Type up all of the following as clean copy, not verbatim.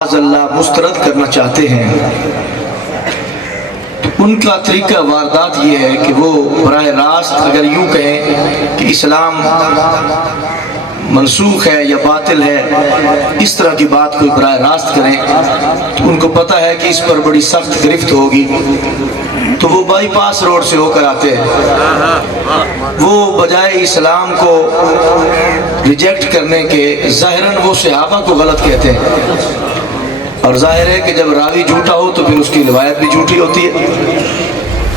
अल्लाह मुस्तरद करना चाहते हैं तो उनका तरीका वारदात ये है कि वो बराह रास्त अगर यूँ कहें कि इस्लाम मनसूख है या बातिल है, इस तरह की बात कोई बराह रास्त करें तो उनको पता है कि इस पर बड़ी सख्त गिरफ्त होगी, तो वो बाईपास रोड से होकर आते हैं। वो बजाय इस्लाम को रिजेक्ट करने के ज़ाहिरन वो सहाबा को गलत कहते हैं, और जाहिर है कि जब रावी झूठा हो तो फिर उसकी रिवायत भी झूठी होती है।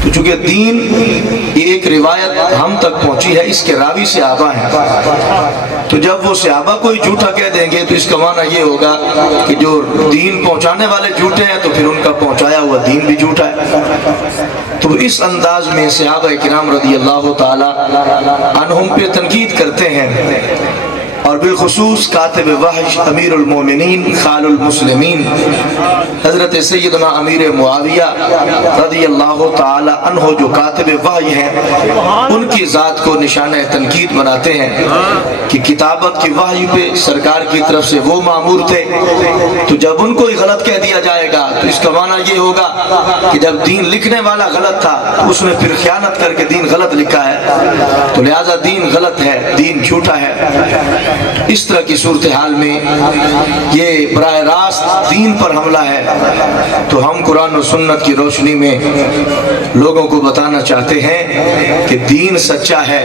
तो चूंकि दीन ये एक रिवायत हम तक पहुंची है, इसके रावी सहाबा हैं, तो जब वो सहाबा कोई झूठा कह देंगे तो इसका माना ये होगा कि जो दीन पहुंचाने वाले झूठे हैं तो फिर उनका पहुंचाया हुआ दीन भी झूठा है। तो इस अंदाज में सहाबा किराम रज़ी अल्लाह ताला अन्हुम पे तनकीद करते हैं, और बिलखुसूस कातिब वहश अमीरुल मोमिनीन खालुल मुस्लिमीन हज़रत सैयदना अमीर मुआविया रज़ियल्लाहु ताला अन्हो जो कातिब वहय हैं, उनकी ज़ात को निशाने तनकीद बनाते हैं कि किताबत की वहय पे सरकार की तरफ से वो मामूर थे, तो जब उनको ही गलत कह दिया जाएगा तो इसका माना ये होगा कि जब दीन लिखने वाला गलत था तो उसने फिर खयानत करके दीन गलत लिखा है, तो लिहाजा दीन गलत है, दीन झूठा है। इस तरह की सूरत हाल में ये बराह रास्त दीन पर हमला है, तो हम कुरान और सुन्नत की रोशनी में लोगों को बताना चाहते हैं कि दीन सच्चा है,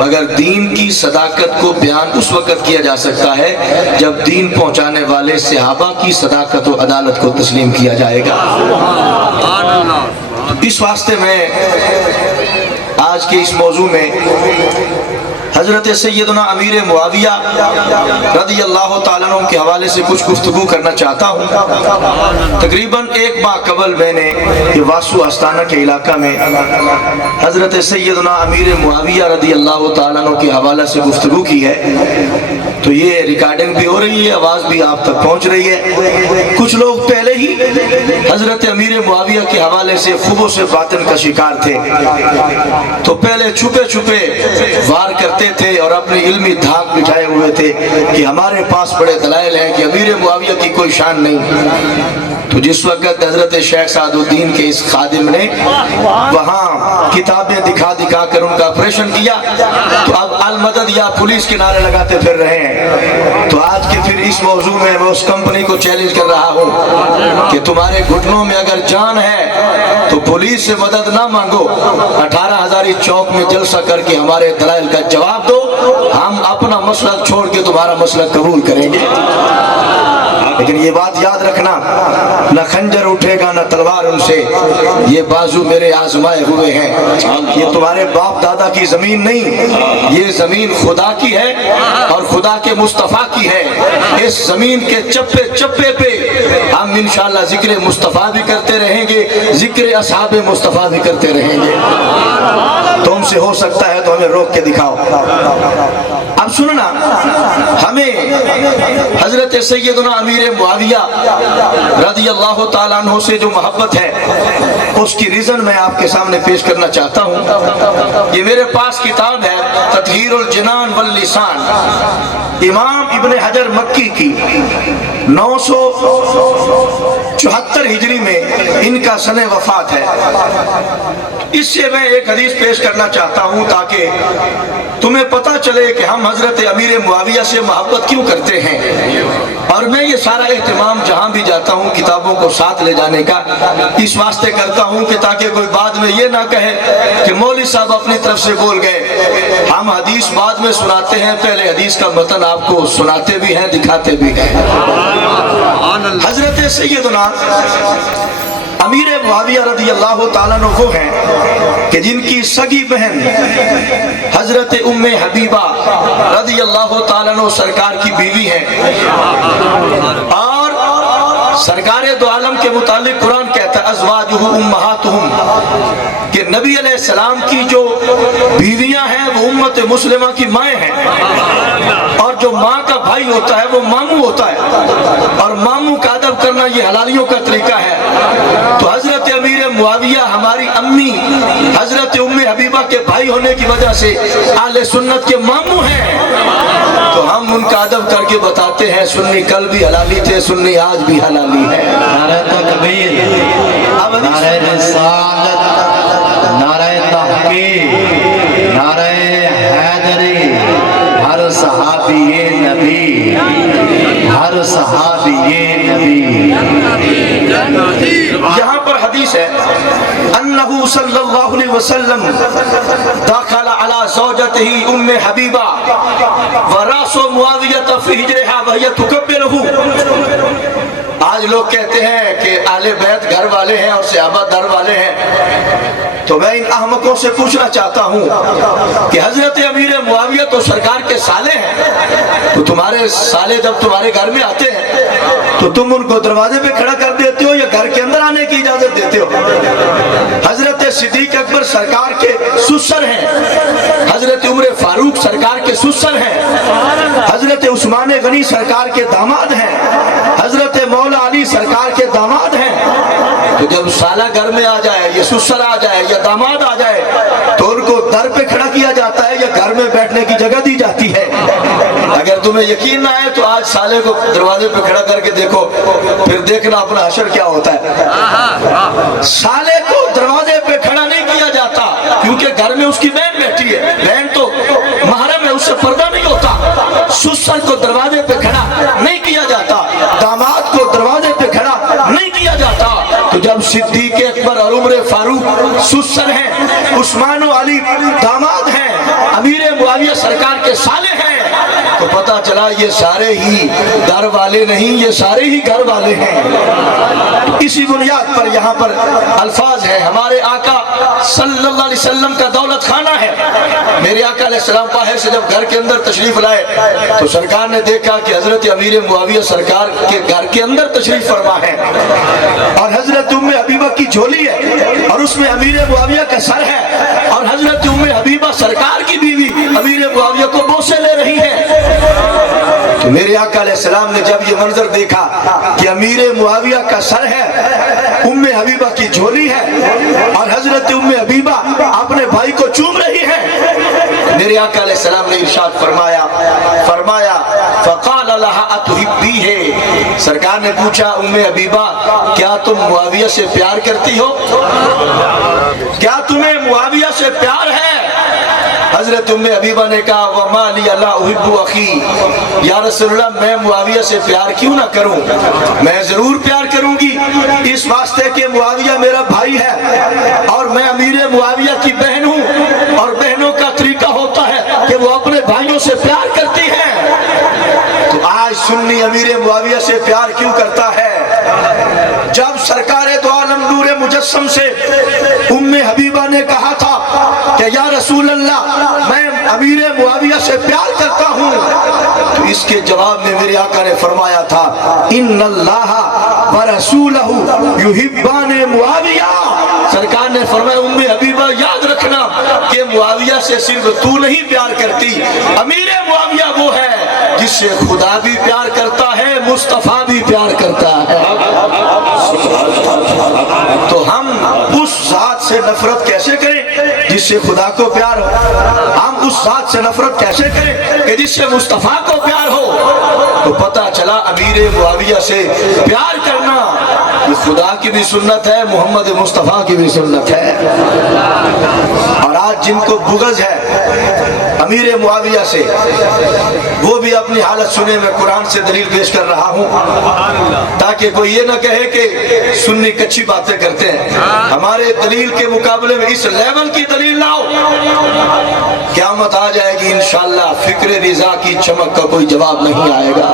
मगर दीन की सदाकत को बयान उस वक़्त किया जा सकता है जब दीन पहुंचाने वाले सहाबा की सदाकत और अदालत को तस्लीम किया जाएगा। इस वास्ते में आज के इस मौजू में हज़रत सैयदना अमीर मुआविया रज़ी अल्लाह ताला अन्हु के हवाले से कुछ गुफ्तगू करना चाहता हूँ। तकरीबन एक माह कबल मैंने ये वासु आस्ताना के इलाका में हज़रत सैयदना अमीर मुआविया रज़ी अल्लाह ताला अन्हु के हवाले से गुफ्तगू की है, तो ये रिकॉर्डिंग भी हो रही है, आवाज़ भी आप तक पहुँच रही है। कुछ लोग पहले ही हज़रत अमीर मुआविया के हवाले से खुबो से बातिन का शिकार थे, तो पहले छुपे छुपे वार करते थे और अपनी इल्मी धाक बिठाए हुए थे कि हमारे पास बड़े दलाइल हैं कि अमीर मुआविया की कोई शान नहीं। तो जिस वक्त हजरत शेख सादुद्दीन के इस खादिम ने वहाँ किताबें दिखा दिखा कर उनका ऑपरेशन किया, तो अब अल मदद या पुलिस के नारे लगाते फिर रहे हैं। तो आज के फिर इस मौजू में मैं उस कंपनी को चैलेंज कर रहा हूँ कि तुम्हारे घुटनों में अगर जान है तो पुलिस से मदद ना मांगो, 18 हज़ारी चौक में जलसा करके हमारे दलाइल का जवाब दो, हम अपना मसलक छोड़ के तुम्हारा मसलक कबूल करेंगे। लेकिन ये बात याद रखना, न खंजर उठेगा न तलवार उनसे, ये बाजू मेरे आजमाए हुए हैं। ये तुम्हारे बाप दादा की जमीन नहीं, ये जमीन खुदा की है और खुदा के मुस्तफ़ा की है। इस जमीन के चप्पे चप्पे पे हम इंशाअल्लाह जिक्र मुस्तफ़ा भी करते रहेंगे, जिक्र असहाबे मुस्तफ़ा भी करते रहेंगे। तुमसे हो सकता है तो हमें रोक के दिखाओ। अब सुनना, हमें हजरत सैयदना अमीर मुआविया रज़ी अल्लाह ताला अन्हु से जो मोहब्बत है उसकी रीजन मैं आपके सामने पेश करना चाहता हूँ। ये मेरे पास किताब है तत्हीरुल जिनान वल लिसान, इमाम इब्ने हजर मक्की की 974 हिजरी में इनका सने वफात है। इससे मैं एक हदीस पेश करना चाहता हूँ ताकि तुम्हें पता चले कि हम हजरत अमीर मुआविया से मोहब्बत क्यों करते हैं। और मैं ये सारा एहतमाम जहाँ भी जाता हूँ किताबों को साथ ले जाने का इस वास्ते करता हूँ कि ताकि कोई बाद में ये ना कहे कि मौलवी साहब अपनी तरफ से बोल गए। हम हदीस बाद में सुनाते हैं, पहले हदीस का मतन आपको सुनाते भी हैं, दिखाते भी हैं। हजरत सैयदना अमीर मुआविया रज़ी अल्लाह ताला अन्हु वो हैं कि जिनकी सगी बहन हजरत उम्मे हबीबा रज़ी अल्लाह ताला अन्हु सरकार की बीवी है, और सरकार दो आलम के मुतालिक कुरान कहता है अज़वाजुहु उम्महातुहुम, कि नबी अलैहिस्सलाम की जो बीवियां हैं वो उम्मत मुस्लिमा की माएँ हैं, और जो माँ का भाई होता है वो मामू होता है, और मामू का अदब करना ये हलालियों का तरीका है। तो हजरत अमीर मुआविया हमारी अम्मी हजरत उम्मे हबीबा के भाई होने की वजह से आले सुन्नत के मामू हैं। तो تو ہم ان کا ادب کر کے بتاتے ہیں سنی کل بھی حلالی تھے، سنی آج بھی حلالی ہے۔ نعرہ تکبیر، نعرہ رسالت، نعرہ تحقیق، نعرہ حیدری، ہر صحابی نبی، ہر صحابی نبی۔ یہاں پر حدیث ہے انہو صلی اللہ علیہ وسلم داخل علی زوجتہ ام حبیبہ وراس معاویہ فی حجرہا وہی تکبرہ۔ آج لوگ کہتے ہیں کہ اہل بیت گھر والے ہیں اور صحابہ در والے ہیں، تو میں ان احمقوں سے پوچھنا چاہتا ہوں کہ حضرت امیر معاویہ تو سرکار کے سالے ہیں، تو تمہارے سالے جب تمہارے گھر میں آتے ہیں تو تم ان کو دروازے پہ کھڑا کر دیتے ہو یا گھر کے اندر آنے کی اجازت دیتے ہو؟ حضرت صدیق اکبر سرکار کے سسر ہیں، حضرت عمر فاروق سرکار کے سسر ہیں، حضرت عثمان غنی سرکار کے داماد ہیں، حضرت مولا علی سرکار کے داماد ہیں۔ تو جب سالہ گھر میں آ جائے یا سسر آ جائے یا داماد آ جائے تو ان کو در پہ کھڑا کیا جاتا ہے یا گھر میں بیٹھنے کی جگہ دی جاتی ہے؟ اگر تمہیں یقین نہ آئے تو آج سالے کو دروازے پہ کھڑا کر کے دیکھو، پھر دیکھنا اپنا حشر کیا ہوتا ہے۔ سالے کو دروازے پہ کھڑا نہیں کیا جاتا کیونکہ گھر میں اس کی بہن بیٹھی ہے، بہن تو محرم ہے، اس سے پردہ نہیں ہوتا۔ سسر کو دروازے پہ کھڑا نہیں کیا جاتا، داماد کو دروازے پہ کھڑا نہیں کیا جاتا۔ تو جب صدیق اکبر اور عمر فاروق سسر ہیں، عثمان و علی داماد ہیں، امیر معاویہ سرکار کے سالے ہیں، تو پتہ چلا یہ سارے ہی در والے نہیں، یہ سارے ہی گھر والے ہیں۔ اسی بنیاد پر یہاں پر الفاظ ہے، ہمارے آقا صلی اللہ علیہ وسلم کا دولت خانہ ہے۔ میرے آقا علیہ السلام باہر سے جب گھر کے اندر تشریف لائے تو سرکار نے دیکھا کہ حضرت امیر معاویہ سرکار کے گھر کے اندر تشریف فرما ہے اور حضرت ام حبیبہ کی جھولی ہے اور اس میں امیر معاویہ کا سر ہے اور حضرت ام حبیبہ سرکار کی بیوی امیر معاویہ کو بوسے لے رہی ہے۔ تو میرے آقا علیہ السلام نے جب یہ منظر دیکھا کہ امیر معاویہ کا سر ہے، ام حبیبہ کی جھولی ہے اور حضرت ام حبیبہ اپنے بھائی کو چوم رہی ہے، میرے آقا علیہ السلام نے ارشاد فرمایا فقال لها اتحبیہ، سرکار نے پوچھا ام حبیبہ کیا تم معاویہ سے پیار کرتی ہو؟ کیا تمہیں معاویہ سے پیار ہے؟ حضرت ام حبیبہ نے کہا وما لی لا احب اخی، یا رسول اللہ میں معاویہ سے پیار کیوں نہ کروں، میں ضرور پیار کروں گی، اس واسطے کہ معاویہ میرا بھائی ہے اور میں امیر معاویہ کی بہن ہوں، اور بہنوں کا طریقہ ہوتا ہے کہ وہ اپنے بھائیوں سے پیار کرتی ہیں۔ تو آج سنی امیر معاویہ سے پیار کیوں کرتا ہے؟ جب سرکار دو عالم نور مجسم سے ام حبیبہ نے کہا تھا کہ یا رسول اللہ میں امیر معاویہ سے پیار کرتا ہوں، تو اس کے جواب میں میرے آقا نے فرمایا تھا ان اللہ ورسولہ یحبان معاویہ، سرکار نے فرمایا ام حبیبہ یاد رکھنا کہ معاویہ سے صرف تو نہیں پیار کرتی، امیر معاویہ وہ ہے جس سے خدا بھی پیار کرتا ہے، مصطفیٰ بھی پیار کرتا ہے۔ تو ہم اس ذات سے نفرت کیسے کریں جس سے خدا کو پیار ہو؟ ہم اس ذات سے نفرت کیسے کریں کہ جس سے مصطفیٰ کو پیار ہو؟ تو پتہ چلا امیر معاویہ سے پیار کرنا یہ خدا کی بھی سنت ہے، محمد مصطفیٰ کی بھی سنت ہے۔ اور آج جن کو بغض ہے امیر معاویہ سے وہ بھی اپنی حالت سنے، میں قرآن سے دلیل پیش کر رہا ہوں تاکہ کوئی یہ نہ کہے کہ سنی کچھی باتیں کرتے ہیں، ہمارے دلیل کے مقابلے میں اس لیول کی دلیل لاؤ، قیامت آ جائے گی انشاءاللہ فکر رضا کی چمک کا کوئی جواب نہیں آئے گا۔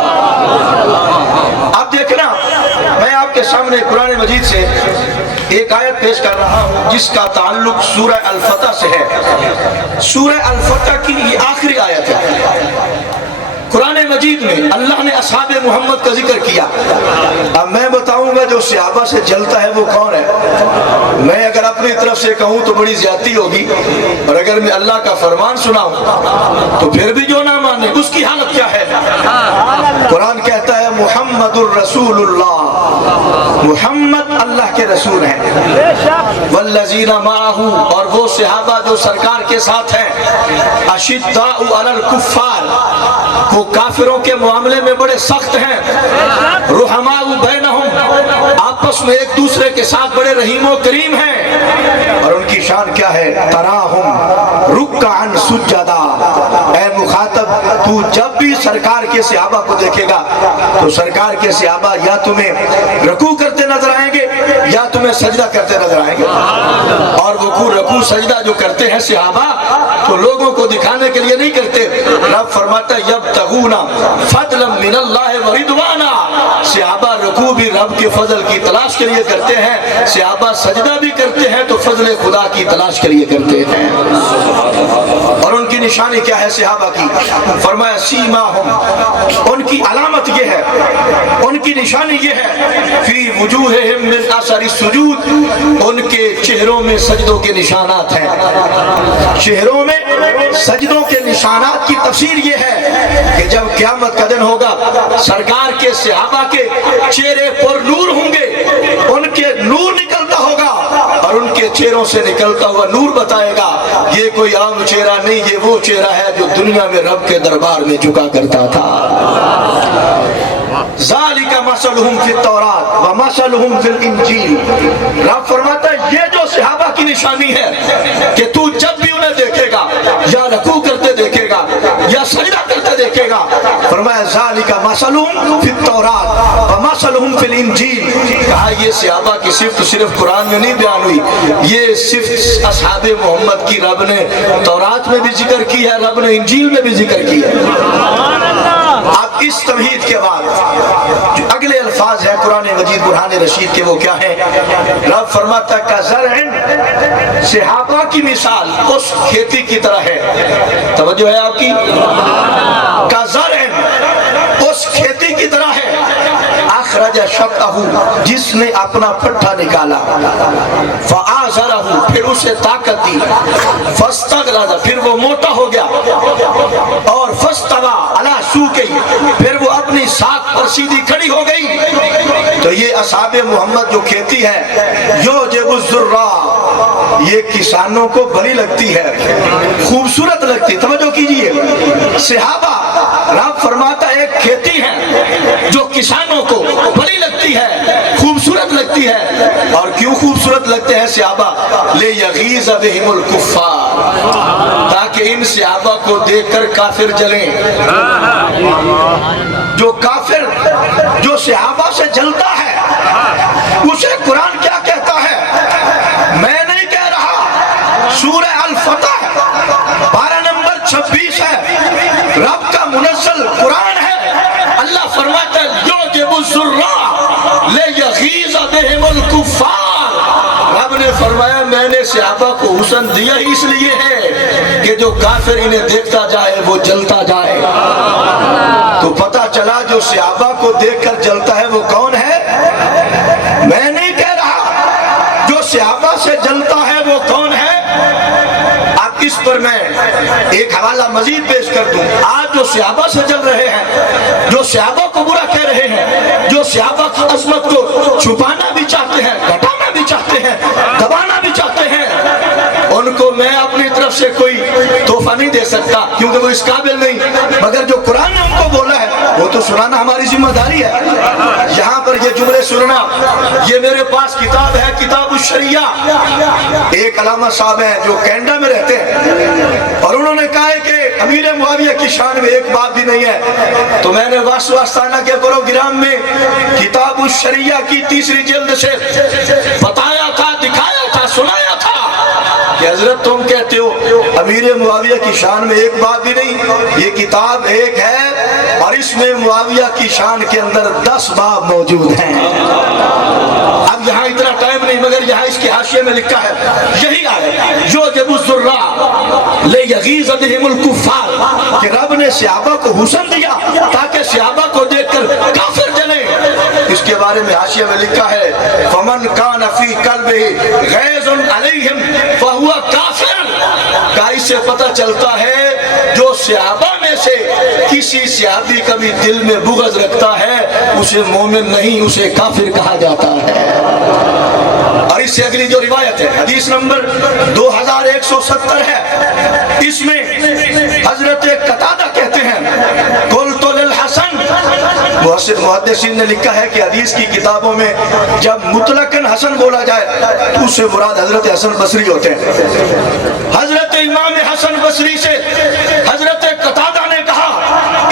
اب دیکھنا میں آپ کے سامنے قرآن مجید سے ایک آیت پیش کر رہا ہوں جس کا تعلق سورہ الفتح سے ہے۔ سورہ الفتح کی یہ آخری آیت ہے۔ قرآن مجید میں اللہ نے اصحاب محمد کا ذکر کیا، اب میں بتاؤں گا جو صحابہ سے جلتا ہے وہ کون ہے۔ میں اگر اپنی طرف سے کہوں تو بڑی زیادتی ہوگی، اور اگر میں اللہ کا فرمان سناؤں تو پھر بھی جو نہ مانے اس کی حالت کیا ہے۔ قرآن کہتا ہے محمد الرسول اللہ، محمد اللہ اللہ کے رسول ہیں. والذین معہ، اور وہ صحابہ جو سرکار کے ساتھ ہیں. اشداء علی الکفار، وہ کافروں کے معاملے میں بڑے سخت ہیں. رحماء بینہم، آپس میں ایک دوسرے کے ساتھ بڑے رحیم و کریم ہیں. اور ان کی شان کیا ہے؟ تراہم رکعا سجدا. اے مخاطب، تو جب بھی سرکار کے صحابہ کو دیکھے گا تو سرکار کے صحابہ یا تمہیں رکوع کرتے نظر آئیں گے یا تمہیں سجدہ کرتے نظر آئیں گے. اور وہ رکوع سجدہ جو کرتے ہیں صحابہ تو لوگوں کو دکھانے کے لیے نہیں کرتے. رب فرماتا ہے یبتغون فضلا من اللہ ورضوانا. صحابہ رکوع بھی رب کے فضل کی تلاش کے لیے کرتے ہیں، صحابہ سجدہ بھی کرتے ہیں تو فضل خدا کی تلاش کے لیے کرتے ہیں. اور ان کی نشانی کیا ہے صحابہ کی؟ فرمایا سیماہم، ان کی علامت یہ ہے، ان کی نشانی یہ ہے، فی وجوہہم من اثر السجود، ان کے چہروں میں سجدوں کے نشانات ہیں. چہروں میں سجدوں کے نشانات کی تفسیر یہ ہے کہ جب قیامت کا دن ہوگا سرکار کے صحابہ کے چہرے پر نور ہوں گے، ان کے نور نکلتا ہوگا اور ان کے چہروں سے نکلتا ہوا نور بتائے گا یہ کوئی عام چہرہ نہیں، یہ وہ چہرہ ہے جو دنیا میں رب کے دربار میں جھکا کرتا تھا. ذالک مثلہم فی التوراۃ ومثلہم فی الانجیل. رب فرماتا ہے یہ جو صحابہ کی نشانی ہے کہ تو جب بھی انہیں دیکھے گا یا رکوع کرتے دیکھے گا یا سجدہ کرتے دیکھے گا، فرمایا ذالک مثلہم فی التوراۃ ومثلہم فی الانجیل. کہا یہ صحابہ کی صفت صرف قرآن میں نہیں بیان ہوئی، یہ صفت اصحاب محمد کی رب نے تورات میں بھی ذکر کی ہے، رب نے انجیل میں بھی ذکر کی ہے. اب اس تمہید کے بعد جو اگلے الفاظ ہیں قرآن مجید برہان رشید کے وہ کیا ہیں؟ رب فرماتا ہے کزرع، صحابہ کی مثال اس کھیتی کی طرح ہے. توجہ ہے آپ کی؟ کزرع، اس کھیتی کی طرح ہے. اخرج شطہ، جس نے اپنا پٹھا نکالا. فآزرہ، پھر اسے طاقت دی. فاستغلظ، پھر وہ موٹا ہو گیا. اور فاستوى علی سوقہ، پھر وہ اپنی ساق پر سیدھی کھڑی ہو گئی. تو یہ اصحاب محمد جو کھیتی ہے یعجب الزراع، یہ کسانوں کو بھلی لگتی ہے، خوبصورت لگتی. توجہ کیجئے، صحابہ رب فرماتا ہے ایک کھیتی ہے جو کسانوں کو بھلی لگتی ہے، خوبصورت لگتی ہے. اور کیوں خوبصورت لگتے ہیں صحابہ؟ لیغیظ بہم الکفار، تاکہ ان صحابہ کو دیکھ کر کافر جلیں. جو کافر جو صحابہ سے جلتا ہے اسے قرآن کیا کہتا ہے؟ میں نہیں کہہ رہا، سورہ الفتح پارہ نمبر 26 ہے، رب کا منزل قرآن ہے. اللہ فرماتا ہے یعجب الزراع لیغیظ بہم الکفار. رب نے فرمایا میں نے صحابہ کو حسن دیا ہی اس لیے ہے کہ جو کافر انہیں دیکھتا جائے وہ جلتا جائے. تو پتہ چلا جو صحابہ کو دیکھ کر جلتا ہے وہ کون ہے؟ میں نہیں کہہ رہا، جو صحابہ سے جلتا ہے وہ کون ہے؟ اب اس پر میں ایک حوالہ مزید پیش کر دوں. آج جو صحابہ سے جل رہے ہیں، جو صحابہ کو برا کہہ رہے ہیں، جو صحابہ کی عظمت کو چھپانا بھی چاہتے ہیں، گھٹانا بھی چاہتے ہیں، دبانا بھی چاہتے ہیں، ان کو میں اپنی طرف سے کوئی تحفہ نہیں دے سکتا کیونکہ وہ اس قابل نہیں. مگر جو قرآن نے ان کو بولا ہے وہ تو سنانا ہماری ذمہ داری ہے. یہاں پر یہ جملے سننا، یہ میرے پاس کتاب ہے، کتاب الشریعہ. ایک علامہ صاحب ہیں جو کینیڈا میں رہتے ہیں اور انہوں نے کہا ہے کہ امیر معاویہ کی شان میں ایک بات بھی نہیں ہے. تو میں نے واسطانہ کے پروگرام میں کتاب الشریعہ کی 3 جلد سے بتایا تھا، دکھایا تھا، سنایا تھا کہ حضرت تم کہتے ہو امیر معاویہ کی شان میں ایک بات بھی نہیں. یہ کتاب ایک ہے اور اس میں معاویہ کی شان کے اندر 10 باب موجود ہیں. اب یہاں اتنا ٹائم نہیں مگر یہاں اس کے حاشیے میں لکھا ہے یہی آئے یعجب الزراع لیغیظ بہم الکفار، کہ رب نے صحابہ کو حسن دیا تاکہ صحابہ کو دیکھ کر کافر جلیں. اس کے بارے میں حاشیے میں لکھا ہے فمن کان فی قلبہ غیظ علیہم فہو کافر. کا اس سے پتہ چلتا ہے جو صحابہ میں سے کسی صحابی کا بھی دل میں بغض رکھتا ہے اسے مومن نہیں، اسے کافر کہا جاتا ہے. बसरी से अगली जो रिवायत है, हदीस नंबर 2170 है। इसमें हजरत कतादा कहते हैं, कुल्तु लिल हसन, मुहद्दिसीन ने लिखा है कि हदीस की किताबों में जब मुतलकन हसन बोला जाए तो उससे मुराद हजरत हसन बसरी होते हैं। हजरत इमाम हसन बसरी से हजरत कतादा ने कहा,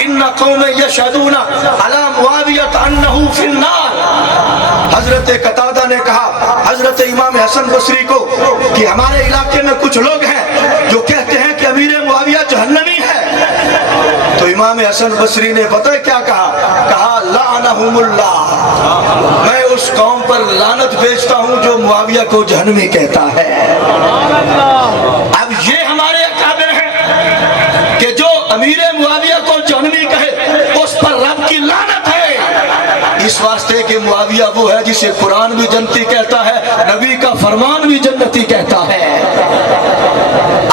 इन्ना कौम यशहदूना अला मुआविया अन्नहु फिन्नार। हजरत कतादा ने कहा हजरत इमाम हसन बसरी को कि हमारे इलाके में कुछ लोग हैं जो कहते हैं कि अमीर मुआविया जहन्नमी है। तो इमाम हसन बसरी ने पता है क्या कहा? कहा लानहुमुल्लाह, मैं उस कौम पर लानत भेजता हूं जो मुआविया को जहन्नमी कहता है। अब ये हमारे अकाबिर हैं कि जो अमीर मुआविया को जहन्नमी कहे उस पर रब की लानत है। इस वास्ते कि मुआविया वो है जिसे कुरान भी जन्नती कहता है, नबी का फरमान भी जन्नती कहता है।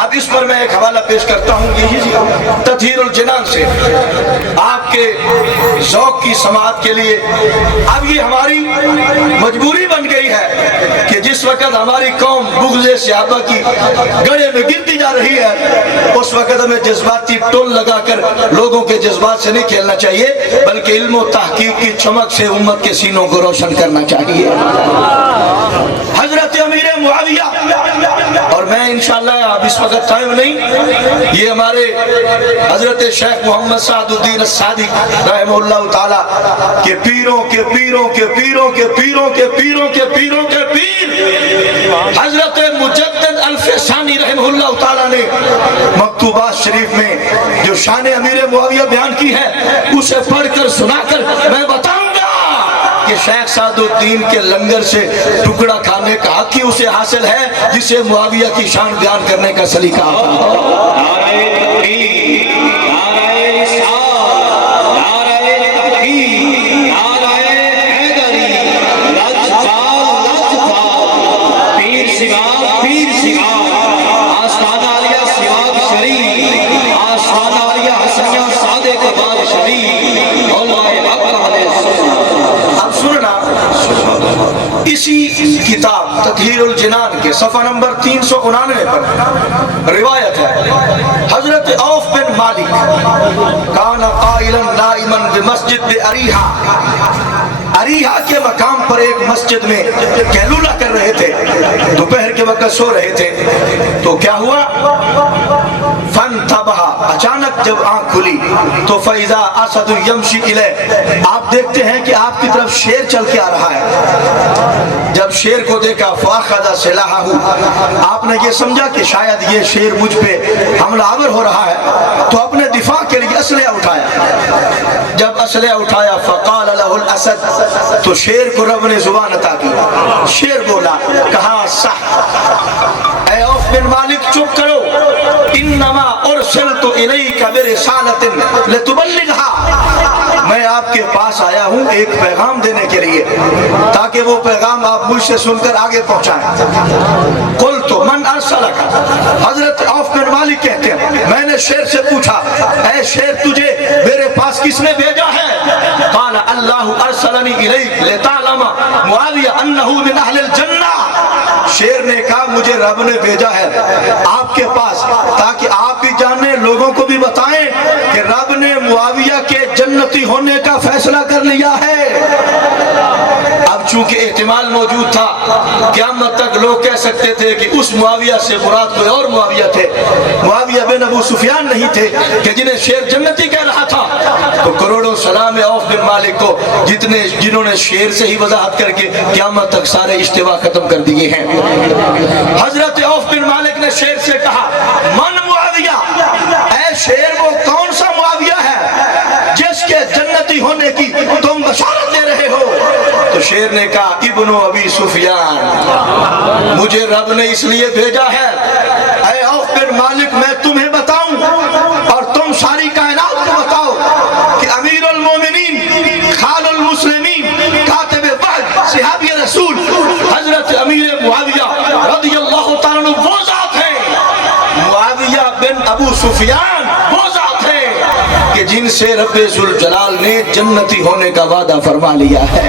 अब इस पर मैं एक हवाला पेश करता हूँ तत्हीरुल जिनान से, आपके ज़ौक़ की समाअत के लिए। अब ये हमारी मजबूरी बन गई है कि जिस वक़्त हमारी कौम बुग़्ज़े सहाबा की गड़े में गिरती जा रही है, उस वक़्त हमें जज्बाती टोल लगाकर लोगों के जज्बात से नहीं खेलना चाहिए, बल्कि इल्म और तहक़ीक़ की चमक से उम्मत के सीनों को रोशन करना चाहिए। हजरत अमीर मुआविया, और मैं इंशाअल्लाह अब इस वक्त टाइम नहीं, ये हमारे हजरत शेख मोहम्मद सादुद्दीन सादिक रहमहुल्लाह ताला के पीरों के पीरों के पीरों के पीरों के पीरों के पीरों के पीर हजरत मुजद्दिद अल-फ़सानी रहमहुल्लाह ताला ने मकतूबात शरीफ में जो शान अमीर मुआविया बयान की है, उसे पढ़कर सुनाकर मैं बताऊंगा कि शेख सादुद्दीन के लंगर से टुकड़ा खाने का हक ही उसे हासिल है जिसे मुआविया की शान बयान करने का सलीका आता है। इसी किताब तत्हीरुल जिनान के सफ़ा नंबर 399 पर रिवायत है, हजरत औफ बिन मालिक काना काइलन नाइमन बिमस्जिद बिअरीहा, अरीहा के मकाम पर एक मस्जिद में कहलूला कर रहे थे, दोपहर के वक्त सो रहे थे। तो क्या हुआ? फंतबहा, अचानक जब आंख खुली तो फैजा असदु यमशी इलै, आप देखते हैं कि आपकी तरफ शेर चल के आ रहा है। जब शेर को देखा फाखदा सिलाहु, आपने ये समझा कि शायद ये शेर मुझ पे हमलावर हो रहा है, तो अपने दिफा के लिए असलहा उठाया। जब असलहा उठाया फ़क़ाल लहुल असद, तो शेर को रब ने जुबान अता की। शेर बोला, कहा सह, ऐ औफ बिन मालिक चुप करो, इन्नमा उरसिलतु इलैका बिरिसालतिन लितुबल्लिगहा, मैं आपके पास आया हूँ एक पैगाम देने के लिए ताकि वो पैगाम आप मुझसे सुनकर आगे पहुँचाएं। कुल तो मन अरसलका, हजरत औफ बिन मालिक कहते हैं मैंने शेर से पूछा, ऐ शेर तुझे मेरे पास किसने भेजा है? क़ाल अल्लाहु अरसलनी इलैक लितालमा मुआविया अन्नहु मिन अहलिल जन्नह, शेर ने कहा मुझे रब ने भेजा है आपके पास ताकि आप भी जाने, लोगों को भी बताएं कि रब ने मुआविया के जन्नती होने का फैसला कर लिया है। अब चूंकि एहतिमाल मौजूद था, क़यामत तक लोग कह सकते थे कि उस मुआविया से मुराद कोई और मुआविया थे, मुआविया बिन अबू सुफियान नहीं थे कि जिन्हें शेर जन्नती कह रहा था। तो करोड़ों सलाम औफ बिन मालिक को जिन्होंने शेर से ही वजाहत करके क़यामत तक सारे इश्तिवा खत्म कर दिए हैं। हजरत औफ बिन मालिक ने शेर से कहा, मन मुआविया, ऐ शेर वो कौन सा मुआविया है जिसके जन्नती होने की तुम बशारत दे रहे हो? तो शेर ने कहा, इब्नु अबी सुफियान, मुझे रब ने इसलिए भेजा है ऐ औफ बिन मालिक, मैं तुम्हें बताऊं और तुम सारी कायनात को बताओ कि अमीरुल मोमिनीन, खालुल मुस्लिमीन, कातिब वहद, सहाबी रसूल हजरत अमीर मुआविया रदियल्लाहु ताला अन्हु वो जात है, मुआविया बिन अबू सुफियान वो जात है कि जिनसे रब्बे जुल जलाल ने जन्नती होने का वादा फरमा लिया है।